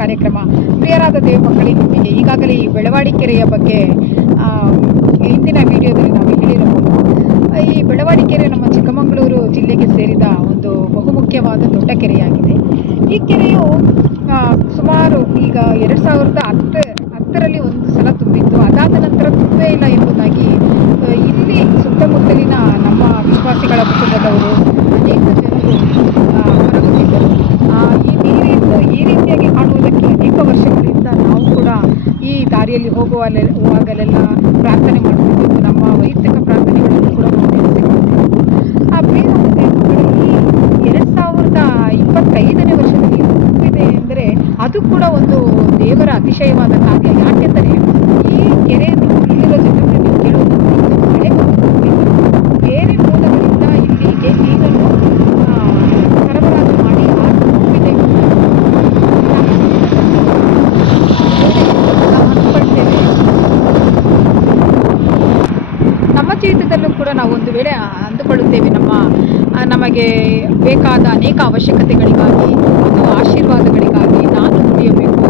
ಕಾರ್ಯಕ್ರಮ. ಪ್ರಿಯರಾದ ದೇವ ಮಕ್ಕಳಿಗೆ, ನಿಮಗೆ ಈಗಾಗಲೇ ಈ ಬೆಳವಾಡಿ ಕೆರೆಯ ಬಗ್ಗೆ ಹಿಂದಿನ ವಿಡಿಯೋದಲ್ಲಿ ನಾವು ಹೇಳಿರಬಹುದು. ಈ ಬೆಳವಾಡಿ ಕೆರೆ ನಮ್ಮ ಚಿಕ್ಕಮಗಳೂರು ಜಿಲ್ಲೆಗೆ ಸೇರಿದ ಒಂದು ಬಹುಮುಖ್ಯವಾದ ದೊಡ್ಡ ಕೆರೆಯಾಗಿದೆ. ಈ ಕೆರೆಯು ಸುಮಾರು ಈಗ 2010ರಲ್ಲಿ ಒಂದು ಸಲ ತುಂಬಿತ್ತು. ಅದಾದ ನಂತರ ತುಂಬೇ ಇಲ್ಲ ಎಂಬುದಾಗಿ ಇಲ್ಲಿ ಸುತ್ತಮುತ್ತಲಿನ ನಮ್ಮ ವಿಶ್ವಾಸಿಗಳ ಕುಟುಂಬದವರು ಅನೇಕ ಜನರು ಹೊರಗುತ್ತಿದ್ದರು. ಈ ನೀರಿನ್ನು ಈ ರೀತಿಯಾಗಿ ಕಾಣುವುದಕ್ಕೆ ಅನೇಕ ವರ್ಷಗಳಿಂದ ನಾವು ಕೂಡ ಈ ದಾರಿಯಲ್ಲಿ ಹೋಗುವಾಗಲೆಲ್ಲ ಪ್ರಾರ್ಥನೆ ಮಾಡುತ್ತಿದ್ದೆವು. ನಮ್ಮ ವೈಯಕ್ತಿಕ ಪ್ರಾರ್ಥನೆಗಳನ್ನು ಕೂಡ ನಾವು ನಡೆಸಿಕೊಂಡಿದ್ದೆವು. ಆ ಪ್ರಿಯರಾದ ದೇವರುಗಳಲ್ಲಿ 2025ನೇ ವರ್ಷದಲ್ಲಿ ತುಂಬಿದೆ ಎಂದರೆ ಅದು ಕೂಡ ಒಂದು ದೇವರ ಅತಿಶಯವಾದ ಕಾರ್ಯ. ಯಾಕೆಂದರೆ ಈ ಕೆರೆಯನ್ನು ಇಲ್ಲಿರುವ ಜನರನ್ನು ನೀವು ಕೇಳುವುದಂತೆ ಮಳೆ ಬೇರೆ ಮೂಲಗಳಿಂದ ಇಲ್ಲಿಗೆ ನೀರನ್ನು ಸರಬರಾಜು ಮಾಡಿ ಆ ತುಂಬಿದೆ ನಾವು ಅಂದುಕೊಳ್ತೇವೆ. ನಮ್ಮ ಜೀವಿತದಲ್ಲೂ ಕೂಡ ನಾವು ಒಂದು ವೇಳೆ ಅಂದುಕೊಳ್ಳುತ್ತೇವೆ, ನಮಗೆ ಬೇಕಾದ ಅನೇಕ ಅವಶ್ಯಕತೆಗಳಿಗಾಗಿ ಮತ್ತು ಆಶೀರ್ವಾದಗಳಿಗಾಗಿ ನಾನು ದುಡಿಯಬೇಕು,